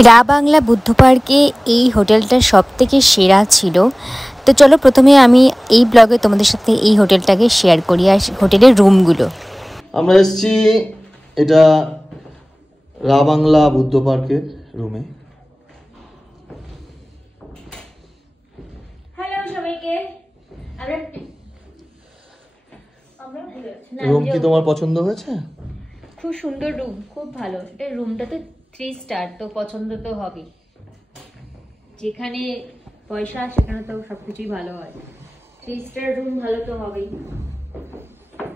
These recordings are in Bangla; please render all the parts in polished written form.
রা বাংলা বুদ্ধ পার্কে এই হোটেলটা সবথেকে সেরা ছিল। তো চলো প্রথমে আমি এই ব্লগে তোমাদের সাথে এই হোটেলটাকে শেয়ার করি আর হোটেলের রুমগুলো। আমরা এসেছি এটা রা বাংলা বুদ্ধ পার্কের রুমে। হ্যালো সবাইকে। রুম কি তোমার পছন্দ হয়েছে? খুব সুন্দর রুম, খুব ভালো। এটা রুমটা তো 3 স্টার, তো পছন্দ তো হবেই। যেখানে পয়সা সেখানে তো সবকিছুই ভালো হয়। 3 স্টার রুম ভালো তো হবেই।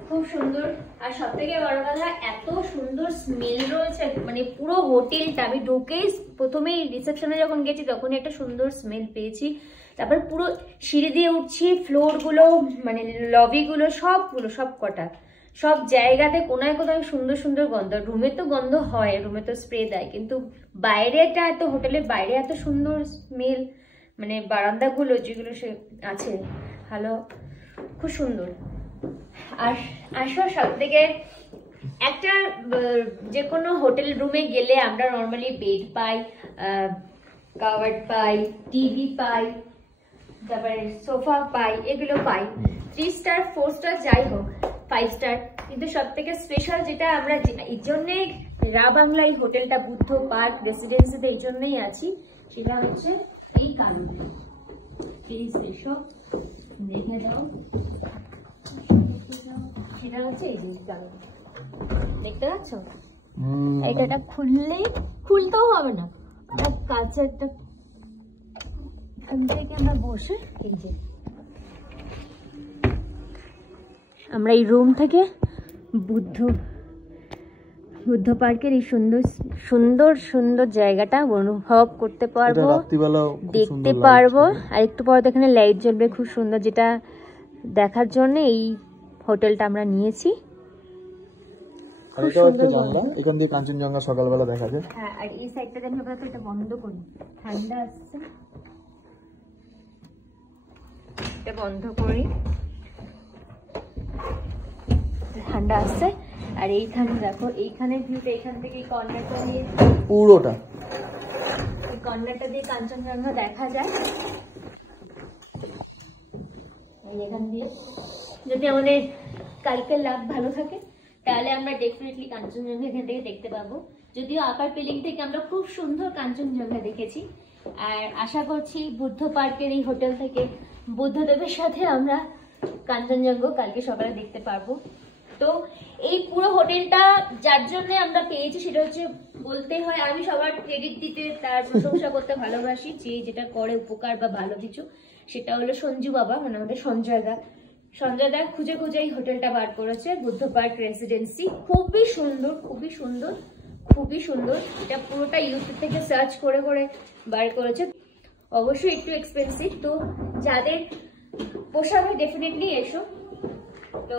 খুব সুন্দর। আর সব থেকে বড় কথা, এত সুন্দর স্মেল রয়েছে, মানে পুরো হোটেলটা। আমি ঢুকেই প্রথমেই রিসেপশনে যখন গেছি তখনই একটা সুন্দর স্মেল পেয়েছি। তারপর পুরো সিঁড়ি দিয়ে উঠছি, ফ্লোরগুলো মানে লবিগুলো সবগুলো সব কটা সব জায়গাতে কোনায় কোনায় সুন্দর সুন্দর গন্ধ। রুমে তো গন্ধ হয়, রুমে তো স্প্রে দেয়, কিন্তু বাইরেটা এত, হোটেলের বাইরে এত সুন্দর স্মেল, মানে বারান্দাগুলো যেগুলো সে আছে ভালো, খুব সুন্দর। আর আসো সব থেকে একটা, যে কোনো হোটেল রুমে গেলে আমরা নর্মালি বেড পাই, কাভার্ড পাই, টিভি পাই, তারপরে সোফা পাই, এগুলো পাই। 3 স্টার 4 স্টার যাই হোক, 5 স্টার, কিন্তু সব থেকে স্পেশাল যেটা আমরা এই জন্যে রা বাংলা এই হোটেলটা বুদ্ধ পার্ক রেসিডেন্সিতে এই জন্যই আছি, সেটা হচ্ছে এই কারণে। প্লিজ এসো দেখে যাও, সেটা হচ্ছে এই যে কারণ। দেখতে পাচ্ছ এটা খুলতেও হবে না, কাছে একটা থেকে আমরা বসে এই যে আমরা এই রুম থেকে বুদ্ধ পার্কের এই সুন্দর সুন্দর সুন্দর জায়গাটা অনুভব করতে পারবো, দেখতে পারবো। আর একটু পরে এখানে লাইট জ্বলবে খুব সুন্দর, যেটা দেখার জন্য এই হোটেলটা আমরা নিয়েছি। এখান দিয়ে কাঞ্চনজঙ্ঘা সকালবেলা দেখা যায়। হ্যাঁ, আর এই সাইডটা আমি আপাতত এটা বন্ধ করি, ঠান্ডা আসছে, এটা বন্ধ করি, ঠান্ডা আসছে। আর এইখানে দেখো, এইখানে ভিউটা, এখান থেকে এই কর্নারটা দিয়ে পুরোটা, এই কর্নারটা দিয়ে কাঞ্চনজঙ্ঘা দেখা যায়। এখান দিয়ে যদি আমাদের কালকের লাভ ভালো থাকে তাহলে আমরা ডেফিনেটলি কাঞ্চনজঙ্ঘা এখান থেকে দেখতে পাবো। যদিও আপার পেলিং থেকে আমরা খুব সুন্দর কাঞ্চনজঙ্ঘা দেখেছি। আর আশা করছি বুদ্ধ পার্কের এই হোটেল থেকে বুদ্ধদেবের সাথে আমরা কাঞ্চনজঙ্ঘা কালকে সকালে দেখতে পারবো। তো এই পুরো হোটেলটা যার জন্য আমরা পেয়েছি সেটা হচ্ছে, বলতে হয় আমি সবার ক্রেডিট দিতে, তার প্রশংসা করতে ভালোবাসি, যে যেটা করে উপকার বা ভালো কিছু, সেটা হলো সঞ্জু বাবা, মানে আমাদের সঞ্জয় দা খুঁজে খুঁজে এই হোটেলটা বার করেছে, বুদ্ধ পার্ক রেসিডেন্সি। খুবই সুন্দর, খুবই সুন্দর, খুবই সুন্দর। এটা পুরোটা ইউটিউব থেকে সার্চ করে করে বার করেছে। অবশ্যই একটু এক্সপেন্সিভ, তো যাদের পোষাবে ডেফিনেটলি এসো। তো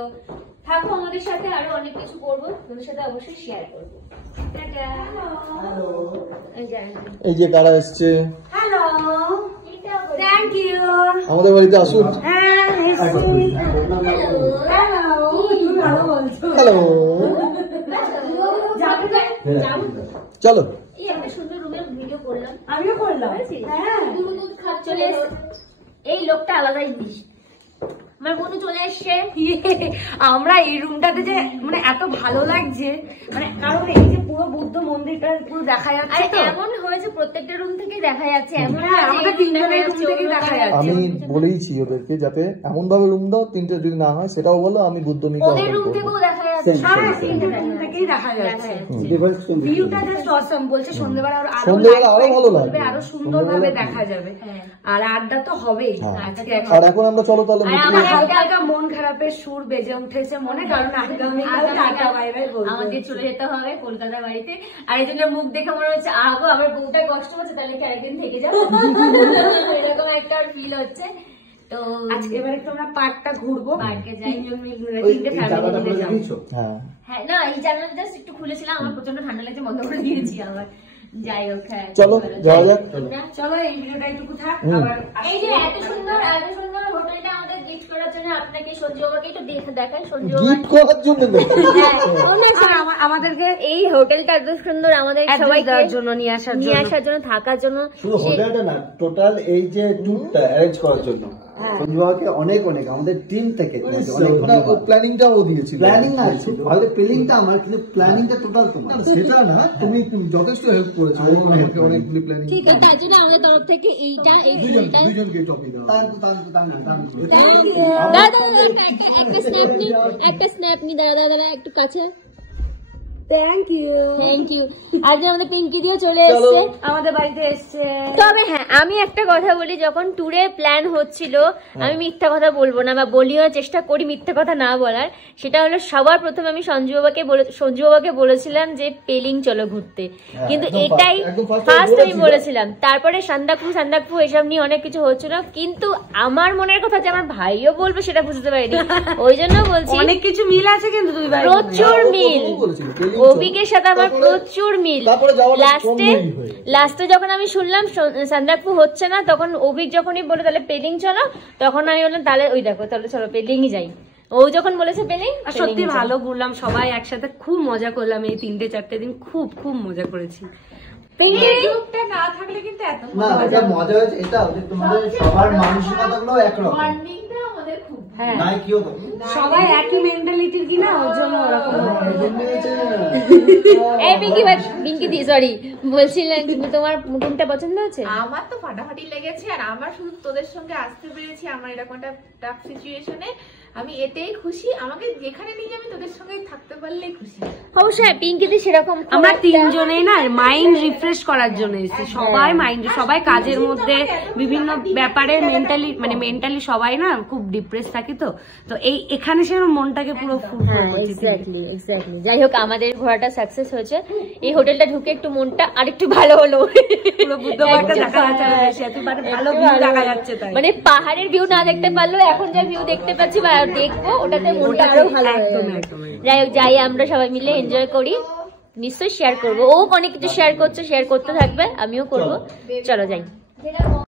থাকো আমাদের সাথে, আরো অনেক কিছু করবো তোমাদের সাথে, অবশ্যই শেয়ার করবো। এই যে কারা এসছে, হ্যালো, থ্যাংক ইউ, আমাদের বাড়িতে আসুন। হ্যালো, চলো। এই একটা সুন্দর রুমের ভিডিও করলাম, আমিও করলাম। এই লোকটা আলাদা জিনিস। আমার বন্ধু চলে এসছে। আমরা এই রুমটাতে যে মানে এত ভালো লাগছে, মানে কারণ এই যে পুরো বুদ্ধ মন্দিরটা পুরো দেখা যাচ্ছে। এমন হয়েছে প্রত্যেকটা রুম থেকেই দেখা যাচ্ছে, এমন আমাদের তিনজনের রুম থেকেই দেখা যাচ্ছে। আমি বলেইছি ওদেরকে যাতে এমন ভাবে রুম দাও, তিনটে যদি না হয় সেটাও বলো, আমি বুদ্ধ নিকে ওদের রুম থেকেও দেখা যাচ্ছে, হ্যাঁ তিনটে রুম থেকেই দেখা যাচ্ছে। ভিউটা জাস্ট অসম। বলছে সন্ধ্যাবেলা আরো ভালো লাগবে, আরো সুন্দর ভাবে দেখা যাবে। আর আড্ডা তো হবেই আজকে। আর এখন আমরা চলো তাহলে হালকা হালকা মন খারাপের সুর বেজে উঠেছে মনে, কারণ আমাদের চলে যেতে হবে কলকাতা বাড়িতে। আর এই জন্য মুখ দেখে মনে হচ্ছে আগো আমার বউটা কষ্ট হচ্ছে, তাহলে কি আরেকদিন থেকে যাবো, এরকম একটা ফিল হচ্ছে। তো আজকে এবার একটু আমরা পার্কটা ঘুরবো, পার্কে যাই। তিনটে ফ্যামিলি মিলে যাবো। হ্যাঁ না, এই জানলাটা জাস্ট একটু খুলেছিলাম, আমার প্রচন্ড ঠান্ডা লাগছে, বন্ধ করে দিয়েছি আবার। যাই হোক, হ্যাঁ চলো যাওয়া যাক। চলো এই ভিডিওটা একটু থাক। আবার এই যে এত সুন্দর হোটেলটা আমাদের গিফট করার জন্য আপনাকে সঞ্জু বাবাকে একটু দেখাই। সঞ্জু গিফট করার জন্য আমাদেরকে এই হোটেলটা এত সুন্দর আমাদের সবাই দেওয়ার জন্য নিয়ে আসার জন্য থাকার জন্য শুধু হোটেলটা না, টোটাল এই যে ট্যুরটা অ্যারেঞ্জ করার জন্য সঞ্জু বাবাকে অনেক আমাদের টিম থেকে প্ল্যানিংটা ও দিয়েছিল। প্ল্যানিং না, হয়তো প্ল্যানিংটা আমার, কিন্তু প্ল্যানিংটা টোটাল তোমার। সেটা না, তুমি যথেষ্ট হেল্প করেছো আমাকে অনেকগুলি প্ল্যানিং। ঠিক আছে, তার জন্য আমাদের তরফ থেকে এই ফুলটা দুজনকে টপি দাও। একটা স্ন্যাপ নি দাদা একটু কাছে। Thank you. আজ আমাদের পিঙ্কি দিয়ে চলে এসেছে আমাদের বাড়িতে এসছে। তবে হ্যাঁ, আমি একটা কথা বলি, যখন ট্যুরে প্ল্যান হচ্ছিল আমি মিথ্যা কথা বলবো না বা বলিও চেষ্টা করি মিথ্যা কথা না বলার। সেটা হলো সবার প্রথমে আমি সঞ্জু বাবাকে বলেছিলাম যে পেলিং চলো ঘুরতে, কিন্তু এটাই ফার্স্ট আমি বলেছিলাম। তারপরে সান্দাকফু এসব নিয়ে অনেক কিছু হচ্ছিল, কিন্তু আমার মনের কথা যে আমার ভাইও বলবে সেটা বুঝতে পারিনি, ওই জন্য বলছি অনেক কিছু মিল আছে, কিন্তু দুই ভাই প্রচুর মিল। অভিকের সাথে আমার প্রচুর মিল। লাস্টে যখন আমি শুনলাম সান্দাকফু হচ্ছে না, তখন অভিক যখনই বলে তাহলে পেলিং চলো, তখন আমি বললাম তাহলে ওই দেখো তাহলে চলো পেলিংই যাই। ও যখন বলেছে পেলিং, সত্যি ভালো ঘুরলাম, সবাই একসাথে খুব মজা করলাম। এই 3-4 দিন খুব মজা করেছি। না থাকলে কিন্তু এত না, এটা মজা হয়েছে। এটা তোমাদের সবার মানসিকতাগুলো একরকম, নাই কিও সবাই একই মেন্টালিটির কিনা, ওর জন্য ওরকম এই পিঙ্কি দি সরি বলছিলেন, তোমার কোনটা পছন্দ হচ্ছে? আমার তো ফাটাফাটি লেগেছে, আর আমার শুধু তোদের সঙ্গে আসতে পেরেছি আমার এরকম একটা টাফ সিচুয়েশনে, আমি এতেই খুশি। আমাকে যেখানে নিয়ে আমি তোদের সঙ্গে থাকতে পারলেই খুশি। অবশ্যই পিঙ্কি দি সেরকম, আমরা তিনজনেই না মাইন্ড রিফ্রেশ করার জন্য এসেছি। সবাই কাজের মধ্যে বিভিন্ন ব্যাপারে মেন্টালি সবাই না খুব ডিপ্রেস থাকি, তো এই এখানে সে মনটাকে পুরো ফুল এক্স্যাক্টলি। যাই হোক, আমাদের ঘোরাটা সাকসেস হয়েছে। এই হোটেলটা ঢুকে একটু মনটা আরেকটু ভালো হলো, দেখা যাচ্ছে। মানে পাহাড়ের ভিউ না দেখতে পারলেও এখন যা ভিউ দেখতে পাচ্ছি বা দেখবো, ওটাতে মনটা আরো ভালো হয়ে যাবে। যাই হোক, যাই আমরা সবাই মিলে এনজয় করি, নিশ্চয়ই শেয়ার করবো। ও অনেক কিছু শেয়ার করতে থাকবে, আমিও করবো। চলো যাই।